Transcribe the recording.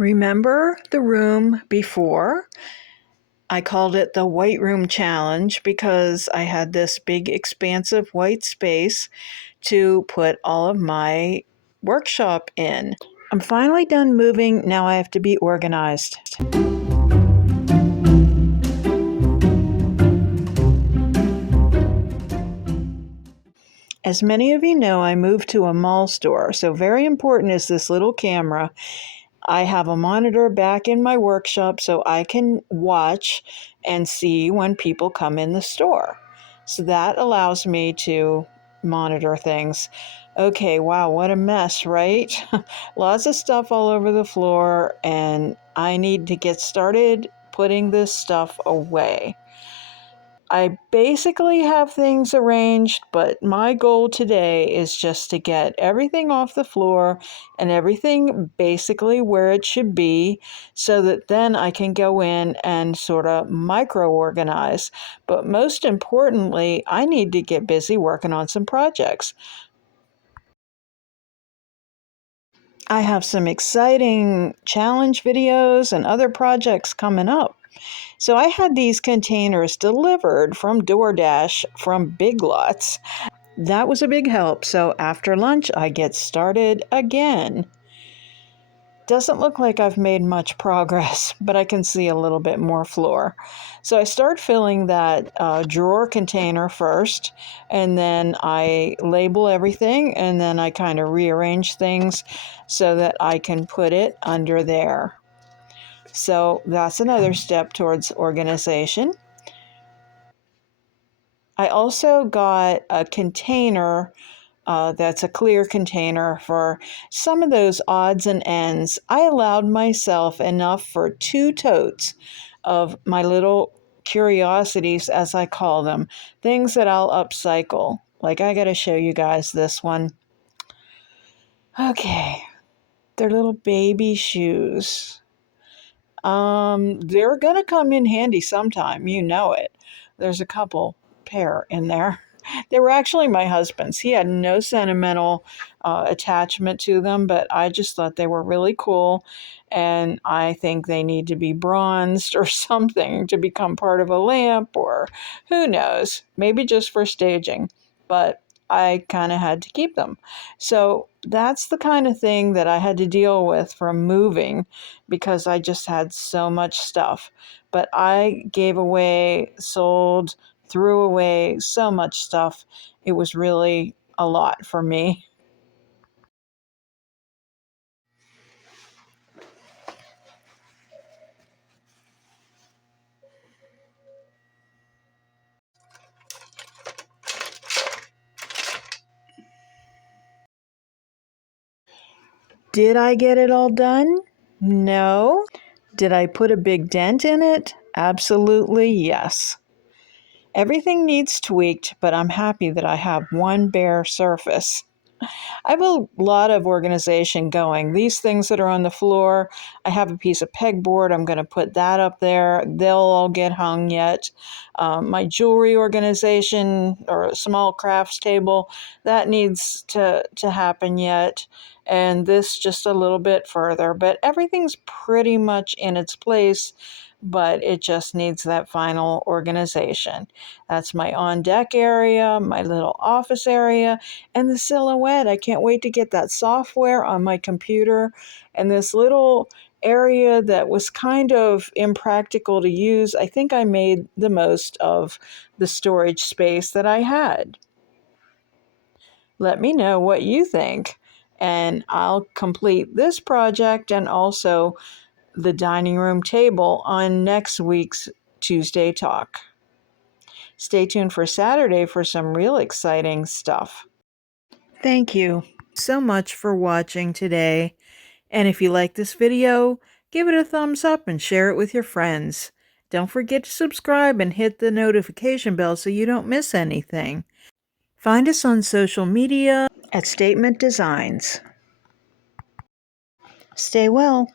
Remember the room before? I called it the White Room Challenge because I had this big expansive white space to put all of my workshop in. I'm finally done moving. Now I have to be organized. As many of you know, I moved to a mall store, so very important is this little camera. I have a monitor back in my workshop so I can watch and see when people come in the store. So that allows me to monitor things. Okay, wow, what a mess, right? Lots of stuff all over the floor, and I need to get started putting this stuff away. I basically have things arranged, but my goal today is just to get everything off the floor and everything basically where it should be so that then I can go in and sort of micro-organize. But most importantly, I need to get busy working on some projects. I have some exciting challenge videos and other projects coming up. So I had these containers delivered from DoorDash from Big Lots. That was a big help. So after lunch, I get started again. Doesn't look like I've made much progress, but I can see a little bit more floor. So I start filling that drawer container first, and then I label everything, and then I kind of rearrange things so that I can put it under there. So that's another step towards organization. I also got a container that's a clear container for some of those odds and ends. I allowed myself enough for 2 totes of my little curiosities, as I call them, things that I'll upcycle. Like I got to show you guys this one. Okay, they're little baby shoes. They're gonna come in handy sometime, you know it. There's a couple pair in there. They were actually my husband's. He had no sentimental attachment to them, but I just thought they were really cool, and I think they need to be bronzed or something to become part of a lamp, or who knows, maybe just for staging. But I kind of had to keep them. So that's the kind of thing that I had to deal with from moving because I just had so much stuff. But I gave away, sold, threw away so much stuff. It was really a lot for me. Did I get it all done? No. Did I put a big dent in it? Absolutely yes. Everything needs tweaked, but I'm happy that I have one bare surface. I have a lot of organization going. These things that are on the floor, I have a piece of pegboard. I'm going to put that up there. They'll all get hung yet. My jewelry organization or a small crafts table, that needs to happen yet. And this just a little bit further. But everything's pretty much in its place, but it just needs that final organization. That's my on deck area, my little office area, and the silhouette. I can't wait to get that software on my computer. And this little area that was kind of impractical to use, I think I made the most of the storage space that I had. Let me know what you think, and I'll complete this project and also the dining room table on next week's Tuesday Talk. Stay tuned for Saturday for some real exciting stuff. Thank you so much for watching today. And if you like this video, give it a thumbs up and share it with your friends. Don't forget to subscribe and hit the notification bell so you don't miss anything. Find us on social media at Statement Designs. Stay well.